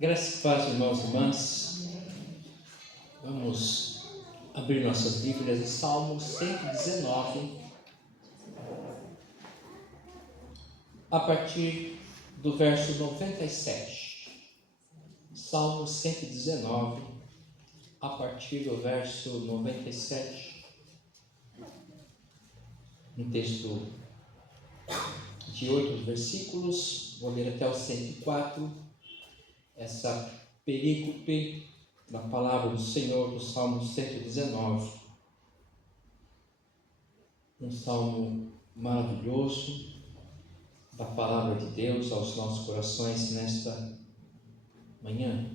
Graças e paz, irmãos e irmãs. Vamos abrir nossas Bíblias em Salmo 119, a partir do verso 97. Salmo 119, a partir do verso 97. Um texto de 8 versículos, vou ler até o 104. Essa perícope da palavra do Senhor do Salmo 119. Um salmo maravilhoso da palavra de Deus aos nossos corações nesta manhã.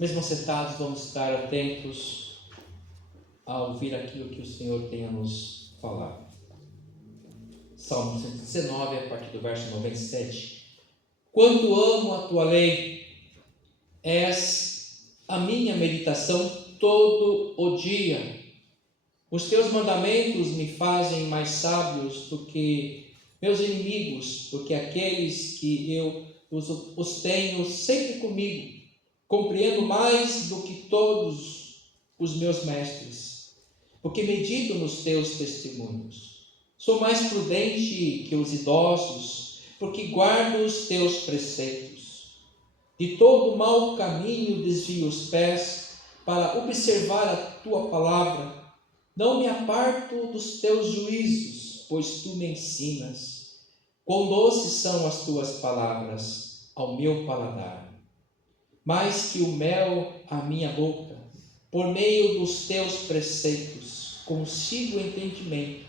Mesmo sentados, vamos estar atentos a ouvir aquilo que o Senhor tem a nos falar. Salmo 119, a partir do verso 97. Quanto amo a tua lei, és a minha meditação todo o dia. Os teus mandamentos me fazem mais sábios do que meus inimigos, do que aqueles que eu os tenho sempre comigo. Compreendo mais do que todos os meus mestres, porque medito nos teus testemunhos. Sou mais prudente que os idosos, porque guardo os teus preceitos. De todo mau caminho desvio os pés para observar a tua palavra. Não me aparto dos teus juízos, pois tu me ensinas. Quão doces são as tuas palavras ao meu paladar. Mais que o mel à minha boca, por meio dos teus preceitos, consigo entendimento.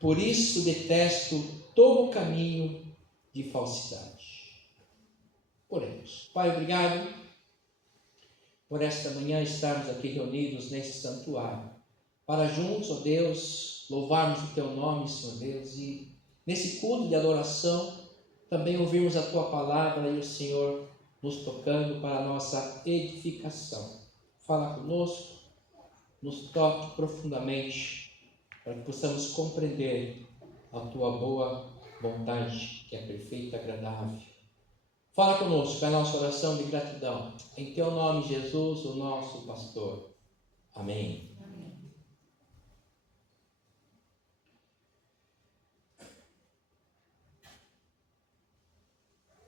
Por isso detesto todo caminho de falsidade. Oremos. Pai, obrigado por esta manhã estarmos aqui reunidos nesse santuário, para juntos, ó Deus, louvarmos o teu nome, Senhor Deus, e nesse culto de adoração também ouvirmos a tua palavra e o Senhor nos tocando para a nossa edificação. Fala conosco, nos toque profundamente, para que possamos compreender a tua boa vontade, que é perfeita e agradável. Fala conosco, é a nossa oração de gratidão. Em teu nome, Jesus, o nosso pastor. Amém. Amém.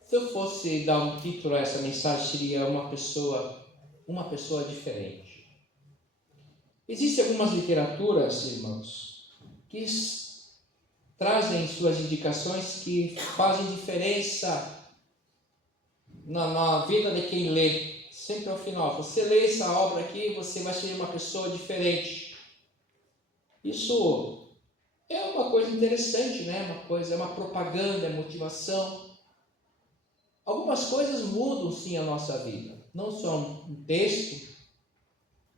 Se eu fosse dar um título a essa mensagem, seria uma pessoa diferente. Existem algumas literaturas, irmãos, que trazem suas indicações que fazem diferença na vida de quem lê. Sempre ao final, você lê essa obra aqui, você vai ser uma pessoa diferente. Isso é uma coisa interessante, né? É uma propaganda, é motivação. Algumas coisas mudam sim a nossa vida. Não só um texto,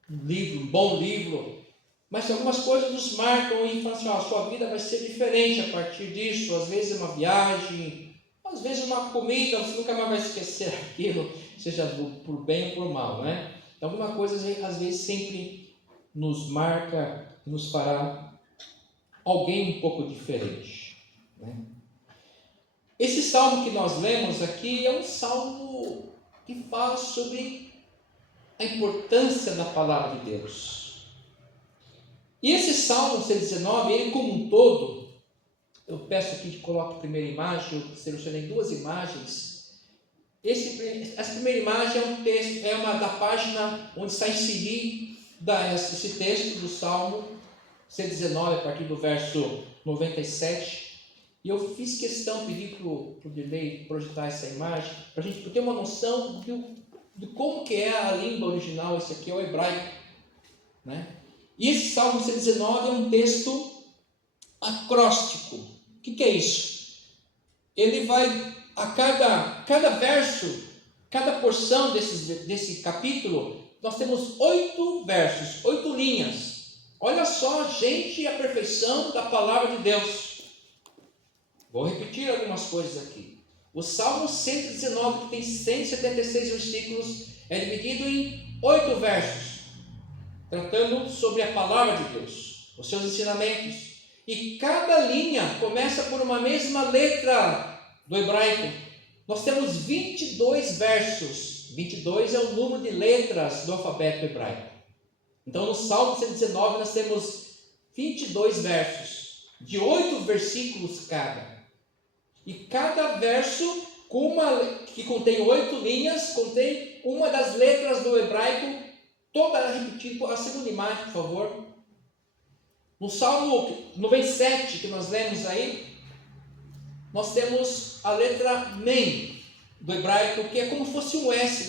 um livro, um bom livro, mas algumas coisas nos marcam e falam assim, a sua vida vai ser diferente a partir disso. Às vezes é uma viagem, às vezes uma comida, você nunca mais vai esquecer aquilo, seja por bem ou por mal, né? Então, alguma coisa às vezes sempre nos marca e nos fará alguém um pouco diferente, né? Esse salmo que nós lemos aqui é um salmo que fala sobre a importância da palavra de Deus. E esse Salmo 119, ele como um todo, eu peço aqui que coloque a primeira imagem, eu selecionei duas imagens. Essa primeira imagem é um texto, é uma da página onde está inserido esse texto do Salmo 119, a partir do verso 97. E eu fiz questão, pedi para o Dirley projetar essa imagem, para a gente ter uma noção de como que é a língua original. Esse aqui é o hebraico, né? E esse Salmo 119 é um texto acróstico. O que é isso? Ele vai, a cada verso, cada porção desse capítulo, nós temos 8 versos, 8 linhas. Olha só, gente, a perfeição da palavra de Deus. Vou repetir algumas coisas aqui. O Salmo 119, que tem 176 versículos, é dividido em 8 versos, tratando sobre a palavra de Deus, os seus ensinamentos. E cada linha começa por uma mesma letra do hebraico. nós temos 22 versos. 22 é o número de letras do alfabeto hebraico. Então, no Salmo 119, nós temos 22 versos, de 8 versículos cada. E cada verso, que contém 8 linhas, contém uma das letras do hebraico, toda repetida. A segunda imagem, por favor. No Salmo 97, que nós lemos aí, nós temos a letra Mem do hebraico, que é como se fosse um S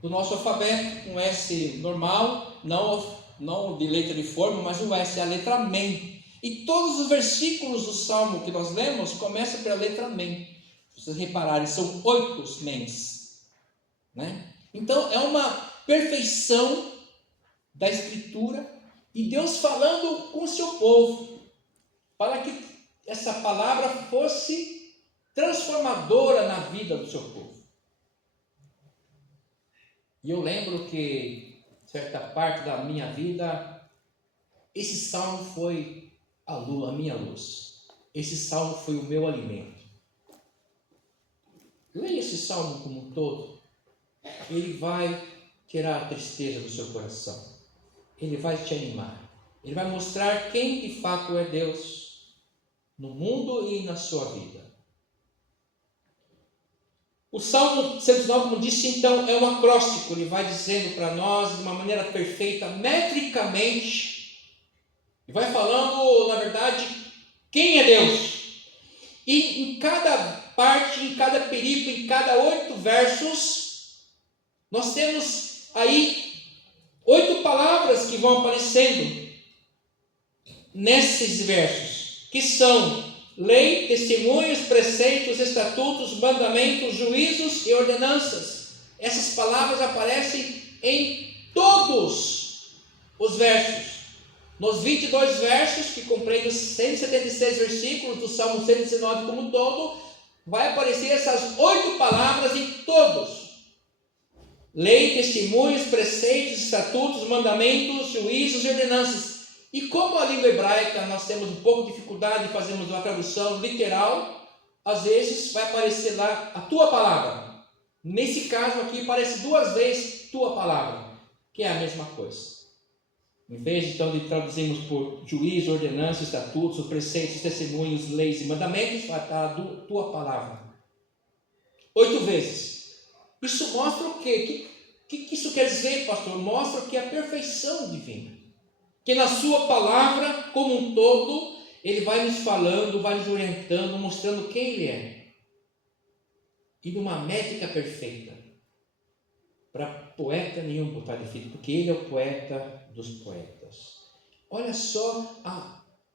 do nosso alfabeto, um S normal, não de letra de forma, mas um S, a letra Mem. E todos os versículos do Salmo que nós lemos começam pela letra Mem. Se vocês repararem, são 8 Mems, né? Então, é uma perfeição da Escritura, e Deus falando com o seu povo, para que essa palavra fosse transformadora na vida do seu povo. E eu lembro que, certa parte da minha vida, esse salmo foi a minha luz. Esse salmo foi o meu alimento. Leia esse salmo como um todo. Ele vai tirar a tristeza do seu coração. Ele vai te animar. Ele vai mostrar quem de fato é Deus no mundo e na sua vida. O Salmo 109, como disse, então, é um acróstico. Ele vai dizendo para nós de uma maneira perfeita, metricamente, e vai falando, na verdade, quem é Deus. E em cada parte, em cada período, em cada 8 versos, nós temos aí 8 palavras que vão aparecendo nesses versos, que são lei, testemunhos, preceitos, estatutos, mandamentos, juízos e ordenanças. Essas palavras aparecem em todos os versos. Nos 22 versos, que compreendem os 176 versículos do Salmo 119 como um todo, vai aparecer essas 8 palavras em todos. Lei, testemunhos, preceitos, estatutos, mandamentos, juízos e ordenanças. E como a língua hebraica nós temos um pouco de dificuldade de fazermos uma tradução literal, às vezes vai aparecer lá a tua palavra. Nesse caso aqui aparece 2 vezes tua palavra, que é a mesma coisa. Em vez então de traduzirmos por juízo, ordenança, estatutos, preceitos, testemunhos, leis e mandamentos, vai estar a tua palavra. 8 vezes. Isso mostra o quê? O que isso quer dizer, pastor? Mostra que é a perfeição divina. Que na sua palavra, como um todo, ele vai nos falando, vai nos orientando, mostrando quem ele é. E numa métrica perfeita. Para poeta nenhum botar defeito, porque ele é o poeta dos poetas. Olha só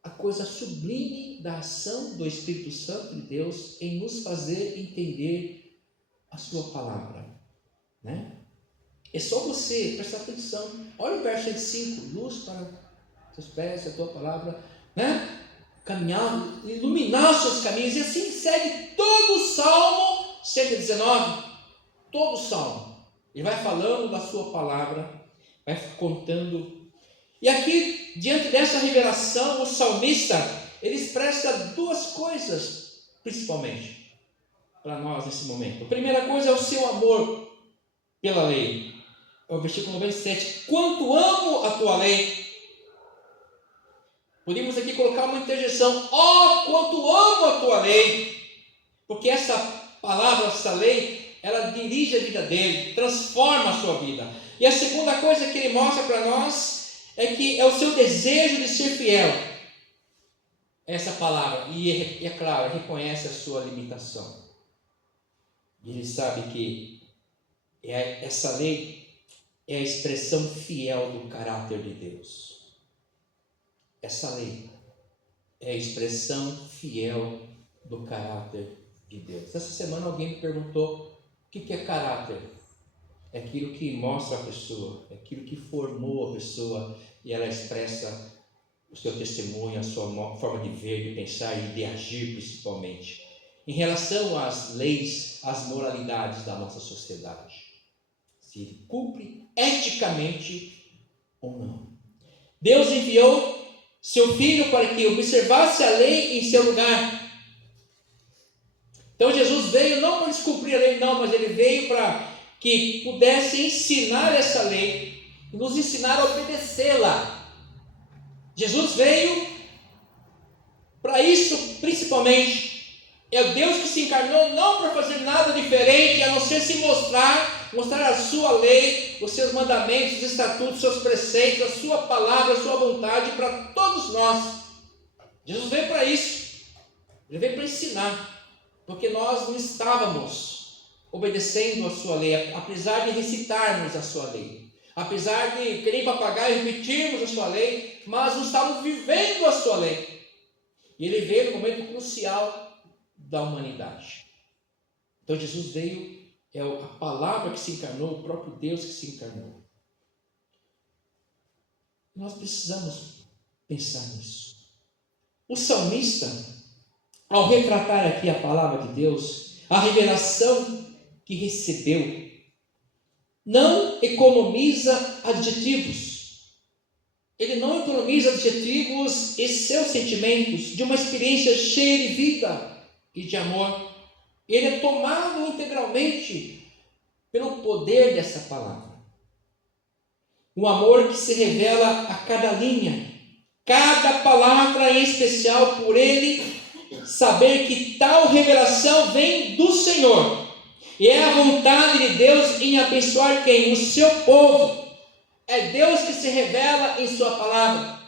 a coisa sublime da ação do Espírito Santo de Deus em nos fazer entender a sua palavra, né? É só você prestar atenção. Olha o verso 5, luz para seus pés, a tua palavra, né? Caminhar, iluminar os seus caminhos, e assim segue todo o Salmo 119, todo o Salmo. Ele vai falando da sua palavra, vai contando. E aqui, diante dessa revelação, o salmista, ele expressa 2 coisas, principalmente, para nós nesse momento. A primeira coisa é o seu amor pela lei. É o versículo 97. Quanto amo a tua lei. Podemos aqui colocar uma interjeição. Quanto amo a tua lei. Porque essa palavra, essa lei, ela dirige a vida dele, transforma a sua vida. E a segunda coisa que ele mostra para nós é que é o seu desejo de ser fiel. Essa palavra, e é claro, reconhece a sua limitação. E ele sabe que essa lei é a expressão fiel do caráter de Deus. Essa lei é a expressão fiel do caráter de Deus. Essa semana alguém me perguntou: o que é caráter? É aquilo que mostra a pessoa, é aquilo que formou a pessoa e ela expressa o seu testemunho, a sua forma de ver, de pensar e de agir principalmente. Em relação às leis, às moralidades da nossa sociedade. Se ele cumpre eticamente ou não. Deus enviou seu Filho para que observasse a lei em seu lugar. Então Jesus veio não para descumprir a lei, não, mas ele veio para que pudesse ensinar essa lei, nos ensinar a obedecê-la. Jesus veio para isso principalmente. É o Deus que se encarnou não para fazer nada diferente, a não ser se mostrar a sua lei, os seus mandamentos, os estatutos, os seus preceitos, a sua palavra, a sua vontade para todos nós. Jesus veio para isso. Ele veio para ensinar, porque nós não estávamos obedecendo a sua lei, apesar de recitarmos a sua lei, apesar de querer pagar e repetirmos a sua lei, mas não estávamos vivendo a sua lei. E ele veio no momento crucial da humanidade. Então Jesus veio, é a palavra que se encarnou, o próprio Deus que se encarnou. Nós precisamos pensar nisso. O salmista, ao retratar aqui a palavra de Deus, a revelação que recebeu, não economiza adjetivos. Ele não economiza adjetivos e seus sentimentos de uma experiência cheia de vida e de amor. Ele é tomado integralmente pelo poder dessa palavra. Um amor que se revela a cada linha, cada palavra em especial, por ele saber que tal revelação vem do Senhor. E é a vontade de Deus em abençoar quem? O seu povo. É Deus que se revela em sua palavra.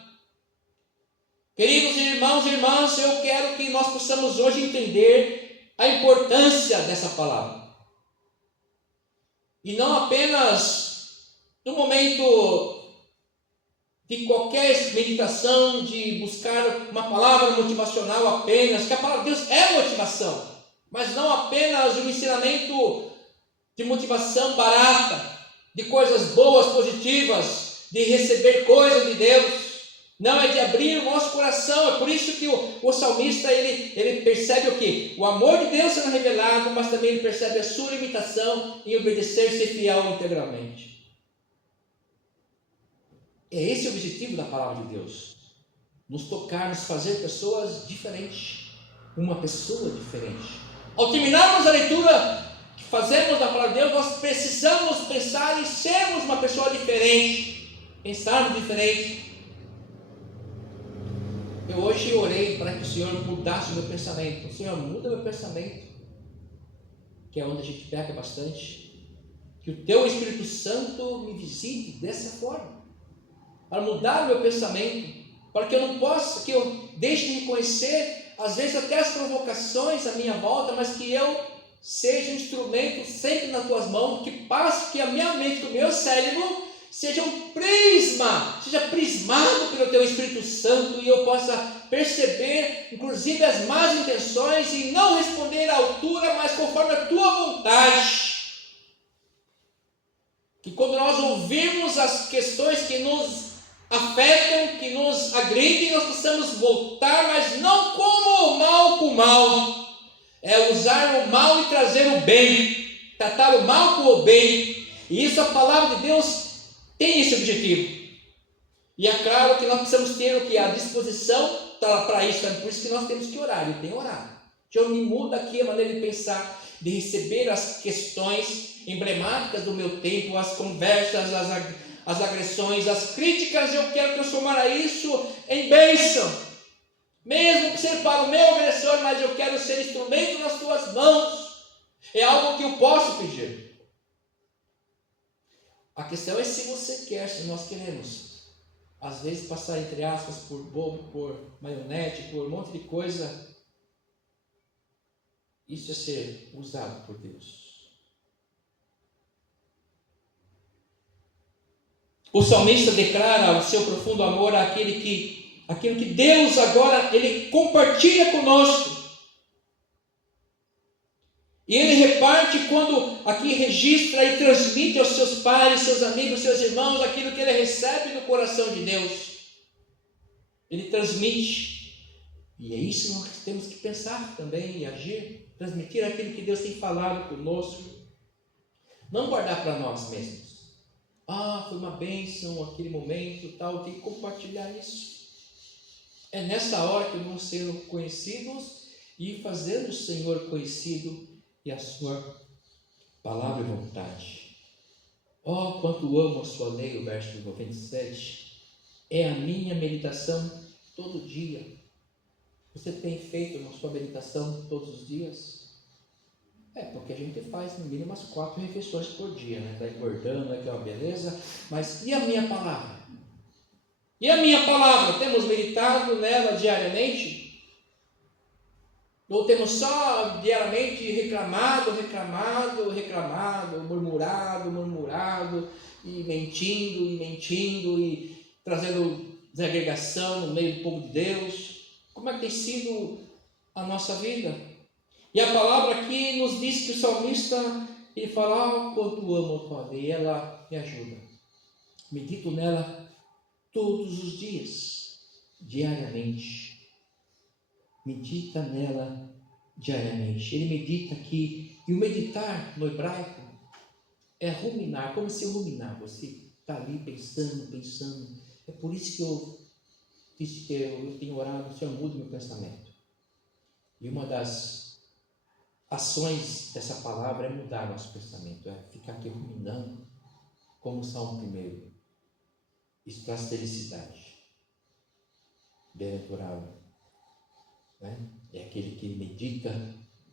Queridos irmãos e irmãs, eu quero que nós possamos hoje entender a importância dessa palavra. E não apenas no momento de qualquer meditação, de buscar uma palavra motivacional apenas, que a palavra de Deus é motivação, mas não apenas um ensinamento de motivação barata, de coisas boas, positivas, de receber coisas de Deus. Não, é de abrir o nosso coração. É por isso que o salmista, ele percebe o quê? O amor de Deus sendo revelado, mas também ele percebe a sua limitação em obedecer e ser fiel integralmente. É esse o objetivo da palavra de Deus. Nos tocar, nos fazer pessoas diferentes. Uma pessoa diferente. Ao terminarmos a leitura que fazemos da palavra de Deus, nós precisamos pensar em sermos uma pessoa diferente. Pensarmos diferente. Eu hoje orei para que o Senhor mudasse o meu pensamento. Senhor, muda meu pensamento, que é onde a gente peca bastante. Que o Teu Espírito Santo me visite dessa forma, para mudar o meu pensamento, para que eu não possa, que eu deixe de reconhecer, às vezes até as provocações à minha volta, mas que eu seja um instrumento sempre nas Tuas mãos, que passe, que a minha mente, que o meu cérebro seja um prisma, seja prismado pelo Teu Espírito Santo, e eu possa perceber, inclusive, as más intenções e não responder à altura, mas conforme a Tua vontade. Que quando nós ouvirmos as questões que nos afetam, que nos agridem, nós possamos voltar, mas não como o mal com o mal. É usar o mal e trazer o bem, tratar o mal com o bem. E isso, a palavra de Deus tem esse objetivo. E é claro que nós precisamos ter o que? A disposição para isso. É por isso que nós temos que orar. Eu tenho orado. Senhor, me muda aqui a maneira de pensar, de receber as questões emblemáticas do meu tempo, as conversas, as agressões, as críticas. Eu quero transformar isso em bênção, mesmo que seja para o meu agressor, mas eu quero ser instrumento nas Tuas mãos. É algo que eu posso pedir. A questão é se você quer, se nós queremos. Às vezes passar, entre aspas, por bobo, por maionete, por um monte de coisa. Isso é ser usado por Deus. O salmista declara o seu profundo amor àquilo que Deus agora ele compartilha conosco. E ele reparte quando aqui registra e transmite aos seus pais, seus amigos, seus irmãos, aquilo que ele recebe do coração de Deus. Ele transmite. E é isso que nós temos que pensar também e agir. Transmitir aquilo que Deus tem falado conosco. Não guardar para nós mesmos. Foi uma bênção aquele momento, tal. Tem que compartilhar isso. É nessa hora que vamos ser conhecidos e fazendo o Senhor conhecido e a sua palavra e vontade. Oh, quanto amo a sua lei, o verso 97. É a minha meditação todo dia. Você tem feito a sua meditação todos os dias? Porque a gente faz no mínimo umas 4 refeições por dia, né? Está engordando, que é uma beleza. Mas e a minha palavra? E a minha palavra? Temos meditado nela diariamente? Ou temos só diariamente reclamado, murmurado, e mentindo, e trazendo desagregação no meio do povo de Deus? Como é que tem sido a nossa vida? E a palavra aqui nos diz que o salmista, ele fala: quanto amo a tua lei, ela me ajuda. Medito nela todos os dias, diariamente. Medita nela diariamente. Ele medita aqui, e o meditar no hebraico é ruminar, como se ruminar. Você está ali pensando. É por isso que eu disse que eu tenho orado: o Senhor, muda o meu pensamento. E uma das ações dessa palavra é mudar nosso pensamento, é ficar aqui ruminando, como o Salmo 1. Isso traz felicidade. Bem-aventurado, né? É aquele que medita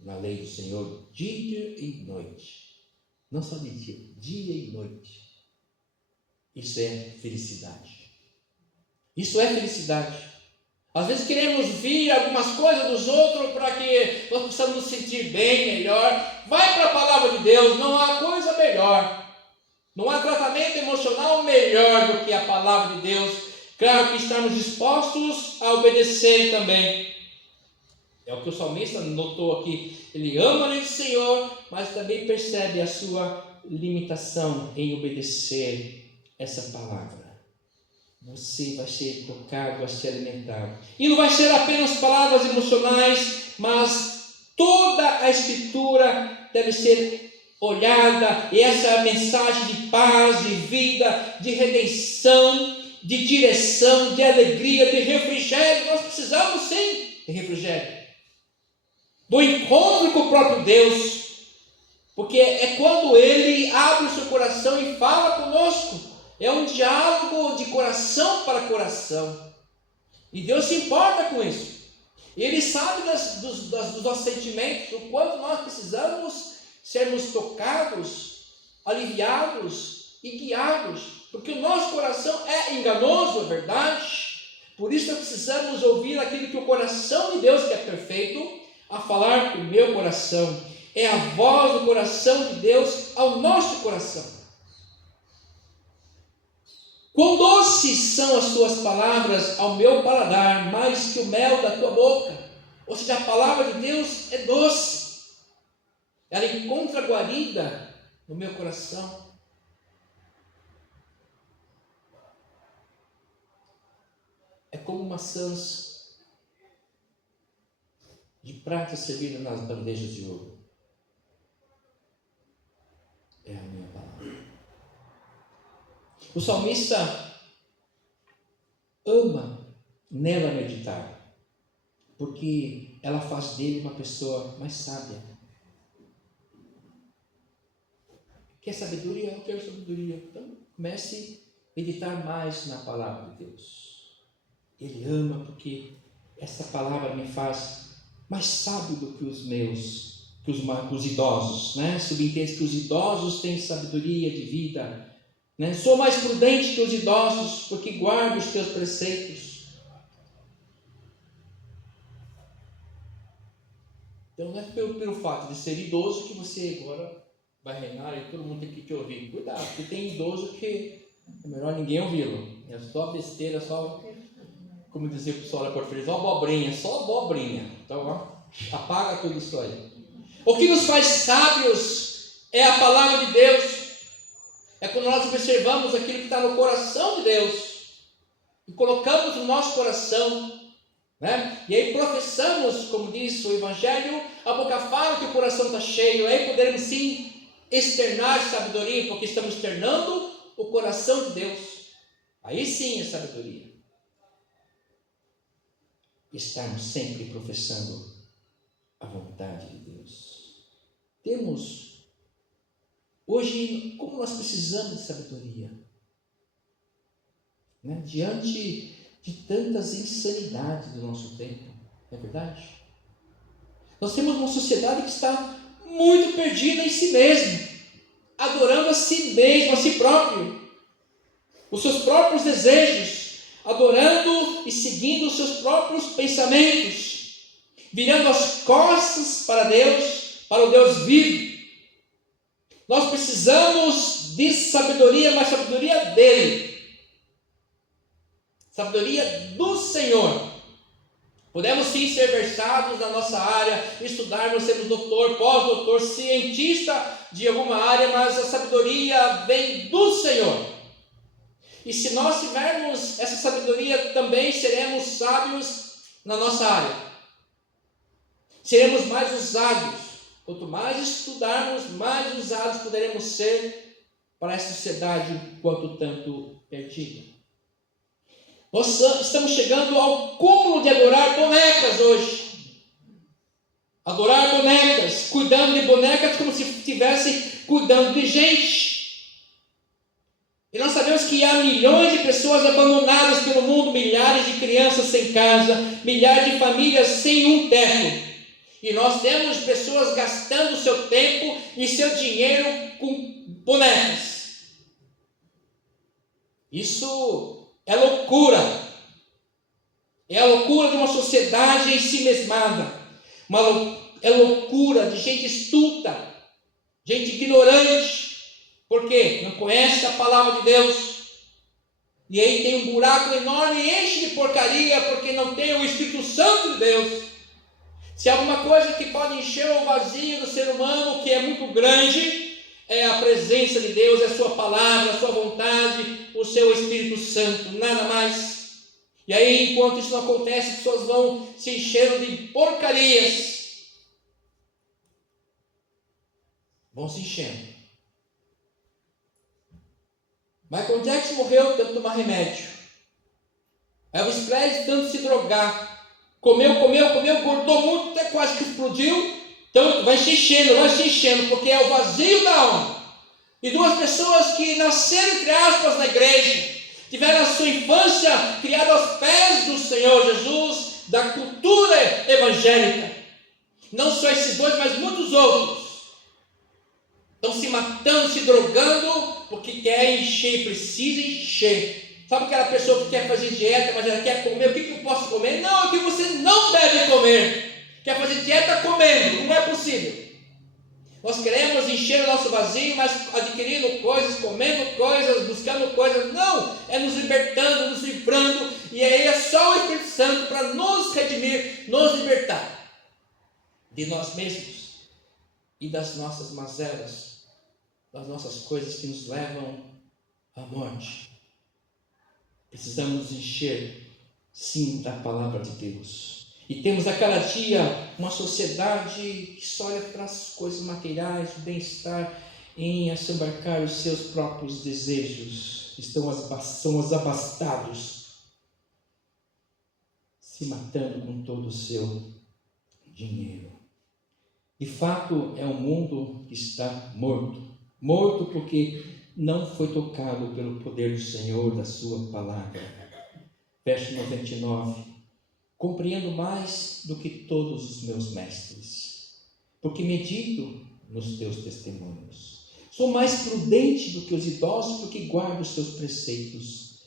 na lei do Senhor dia e noite. Não só de dia e noite. Isso é felicidade. Isso é felicidade. Às vezes queremos vir algumas coisas dos outros para que nós possamos nos sentir bem, melhor. Vai para a palavra de Deus, não há coisa melhor. Não há tratamento emocional melhor do que a palavra de Deus. Claro que estamos dispostos a obedecer também. É o que o salmista notou aqui. Ele ama a lei do Senhor, mas também percebe a sua limitação em obedecer essa palavra. Você vai ser tocado, vai ser alimentado. E não vai ser apenas palavras emocionais, mas toda a Escritura deve ser olhada. E essa é a mensagem de paz, de vida, de redenção, de direção, de alegria, de refrigério. Nós precisamos sim de refrigério. Do encontro com o próprio Deus. Porque é quando Ele abre o seu coração e fala conosco. É um diálogo de coração para coração. E Deus se importa com isso. Ele sabe dos nossos sentimentos, o quanto nós precisamos sermos tocados, aliviados e guiados. Porque o nosso coração é enganoso, é verdade. Por isso nós precisamos ouvir aquilo que o coração de Deus, que é perfeito, a falar com o meu coração. É a voz do coração de Deus ao nosso coração. Quão doces são as tuas palavras ao meu paladar, mais que o mel da tua boca. Ou seja, a palavra de Deus é doce. Ela encontra guarida no meu coração. É como maçãs de prata servidas nas bandejas de ouro. É a minha palavra. O salmista ama nela meditar, porque ela faz dele uma pessoa mais sábia. Quer sabedoria? Eu quero sabedoria. Então, comece a meditar mais na palavra de Deus. Ele ama porque essa palavra me faz mais sábio do que os idosos, né? Subentende que os idosos têm sabedoria de vida. Sou mais prudente que os idosos, porque guardo os teus preceitos. Então não é pelo fato de ser idoso que você agora vai reinar e todo mundo tem que te ouvir. Cuidado, porque tem idoso que é melhor ninguém ouvi-lo. É só besteira, só, como dizia o pessoal lá por frente, só abobrinha. Então apaga tudo isso aí. O que nos faz sábios é a palavra de Deus. É quando nós observamos aquilo que está no coração de Deus e colocamos no nosso coração, né? E aí professamos, como diz o Evangelho, a boca fala que o coração está cheio. Aí poderemos sim externar sabedoria, porque estamos externando o coração de Deus. Aí sim é sabedoria. Estarmos sempre professando Deus. Temos, hoje, como nós precisamos de sabedoria, né? Diante de tantas insanidades do nosso tempo, não é verdade? Nós temos uma sociedade que está muito perdida em si mesma, adorando a si mesmo, a si próprio, os seus próprios desejos, adorando e seguindo os seus próprios pensamentos, virando as costas para Deus, para o Deus vivo. Nós precisamos de sabedoria, mas sabedoria dele, sabedoria do Senhor. Podemos sim ser versados na nossa área, estudarmos, sermos doutor, pós-doutor, cientista de alguma área, mas a sabedoria vem do Senhor. E se nós tivermos essa sabedoria, também seremos sábios na nossa área. Seremos mais usados. Quanto mais estudarmos, mais usados poderemos ser para essa sociedade quanto tanto perdida. Nós estamos chegando ao cúmulo de adorar bonecas hoje. Adorar bonecas, cuidando de bonecas como se estivesse cuidando de gente. E nós sabemos que há milhões de pessoas abandonadas pelo mundo, milhares de crianças sem casa, milhares de famílias sem um teto. E nós temos pessoas gastando seu tempo e seu dinheiro com bonecas. Isso é loucura. É a loucura de uma sociedade em si mesmada. É loucura de gente estulta, gente ignorante. Por quê? Não conhece a palavra de Deus. E aí tem um buraco enorme e enche de porcaria porque não tem o Espírito Santo de Deus. Se há alguma coisa que pode encher o vazio do ser humano, que é muito grande, é a presença de Deus, é a sua palavra, a sua vontade, o seu Espírito Santo, nada mais. E aí, enquanto isso não acontece, as pessoas vão se enchendo de porcarias. Vão se enchendo. Michael Jackson morreu de tanto tomar remédio. Elvis Presley tanto se drogar. Comeu, engordou muito, até quase que explodiu. Então vai se enchendo, porque é o vazio da alma. E duas pessoas que nasceram, entre aspas, na igreja, tiveram a sua infância criada aos pés do Senhor Jesus, da cultura evangélica. Não só esses dois, mas muitos outros. Estão se matando, se drogando, porque quer encher, precisa encher. Sabe aquela pessoa que quer fazer dieta, mas ela quer comer? O que eu posso comer? Não, o que você não deve comer. Quer fazer dieta comendo, não é possível. Nós queremos encher o nosso vazio, mas adquirindo coisas, comendo coisas, buscando coisas. Não, é nos libertando, nos livrando. E aí é só o Espírito Santo para nos redimir, nos libertar de nós mesmos e das nossas mazelas, das nossas coisas que nos levam à morte. Precisamos encher, sim, da palavra de Deus. E temos a cada dia uma sociedade que só olha para as coisas materiais, o bem-estar, em assambarcar os seus próprios desejos. São os abastados, se matando com todo o seu dinheiro. De fato, é um mundo que está morto. Morto porque não foi tocado pelo poder do Senhor, da sua palavra. Verso 99. Compreendo mais do que todos os meus mestres, porque medito nos teus testemunhos. Sou mais prudente do que os idosos, porque guardo os teus preceitos.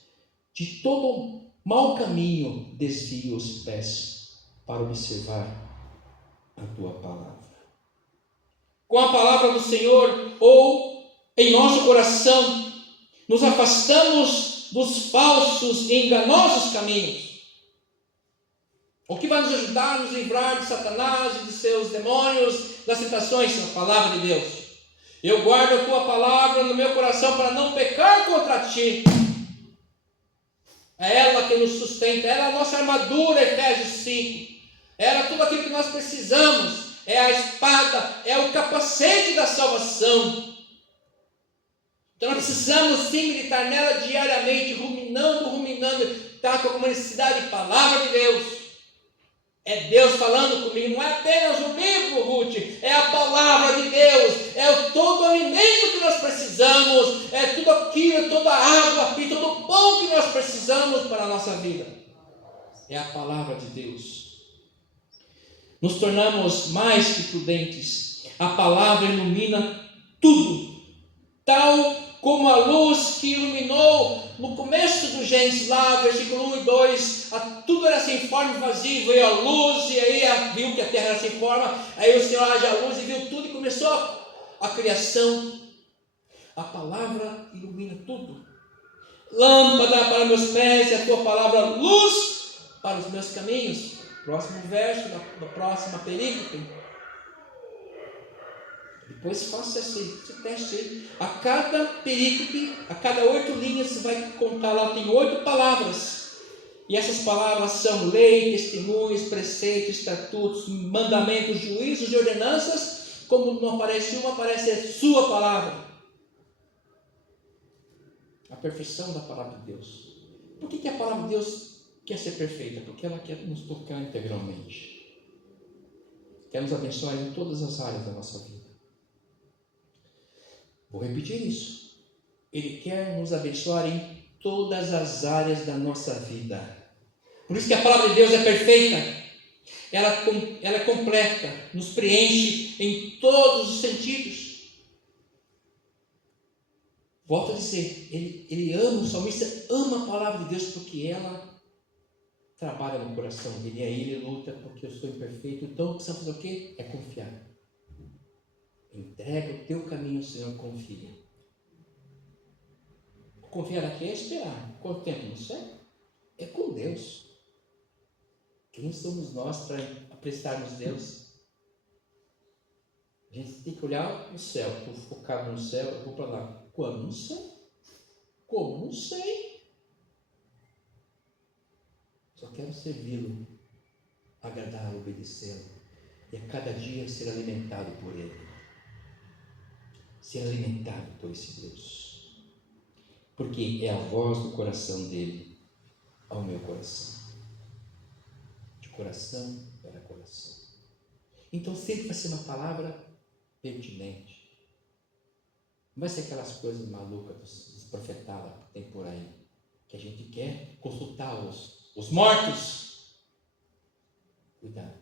De todo mau caminho desvio os pés para observar a tua palavra. Com a palavra do Senhor, ou em nosso coração, nos afastamos dos falsos e enganosos caminhos. O que vai nos ajudar a nos livrar de Satanás e de seus demônios, das tentações? A palavra de Deus. Eu guardo a tua palavra no meu coração para não pecar contra ti. É ela que nos sustenta, ela é a nossa armadura, Efésios 5. Ela é tudo aquilo que nós precisamos. É a espada, é o capacete da salvação. Então nós precisamos sim meditar nela diariamente, ruminando, está com alguma necessidade de palavra de Deus. É Deus falando comigo, não é apenas um livro, Ruth, é vida é a palavra de Deus. Nos tornamos mais que prudentes. A palavra ilumina tudo, tal como a luz que iluminou no começo do Gênesis, lá, versículo 1 e 2, tudo era sem forma e vazio, veio a luz, e aí viu que a terra era sem forma, aí o Senhor haja a luz e viu tudo, e começou a criação. A palavra ilumina tudo. Lâmpada para meus pés e a tua palavra luz para os meus caminhos. Próximo verso da próxima perícope. Depois faça esse teste aí. A cada perícope, a cada 8 linhas, você vai contar lá, tem 8 palavras. E essas palavras são lei, testemunhos, preceitos, estatutos, mandamentos, juízos e ordenanças. Como não aparece uma, aparece a sua palavra. A perfeição da palavra de Deus. Por que a palavra de Deus quer ser perfeita? Porque ela quer nos tocar integralmente. Quer nos abençoar em todas as áreas da nossa vida. Vou repetir isso. Ele quer nos abençoar em todas as áreas da nossa vida. Por isso que a palavra de Deus é perfeita. Ela é completa, nos preenche em todos os sentidos. Volto a dizer, ele ama, o salmista ama a palavra de Deus porque ela trabalha no coração dele. E aí ele luta porque eu sou imperfeito. Então precisa fazer o quê? É confiar. Entrega o teu caminho ao Senhor, confia. Confiar aqui é esperar. Quanto tempo? Não sei. É com Deus. Quem somos nós para apreciarmos Deus? A gente tem que olhar no céu. Estou focado no céu, eu vou para lá. Quando? Não sei. Como? Não sei. Só quero servi-lo, agradá-lo, obedecê-lo. E a cada dia ser alimentado por Ele. Ser alimentado por esse Deus. Porque é a voz do coração dele ao meu coração. De coração para coração. Então sempre vai ser uma palavra pertinente. Não vai ser aquelas coisas malucas dos profetadas que tem por aí, que a gente quer consultar os mortos. Cuidado,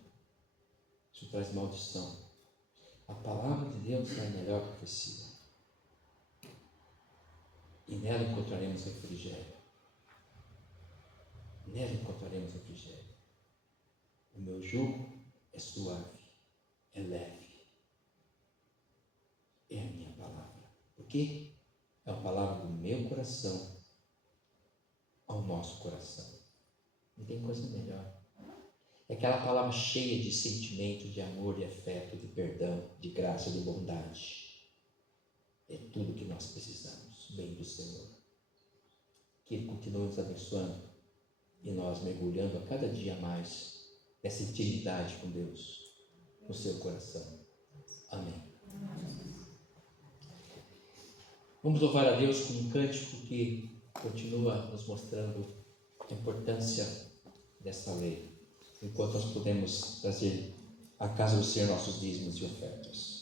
isso traz maldição. A palavra de Deus é a melhor profecia. E nela encontraremos refrigério. Nela encontraremos refrigério. O meu jugo é suave, é leve. É a minha palavra. Porque é a palavra do meu coração ao nosso coração. Não tem coisa melhor. É aquela palavra cheia de sentimento, de amor, de afeto, de perdão, de graça, de bondade. É tudo que nós precisamos, bem do Senhor. Que Ele continue nos abençoando e nós mergulhando a cada dia mais nessa intimidade com Deus, no seu coração. Amém. Vamos louvar a Deus com um cântico que continua nos mostrando a importância dessa lei, enquanto nós podemos trazer à casa do Senhor nossos dízimos e ofertas.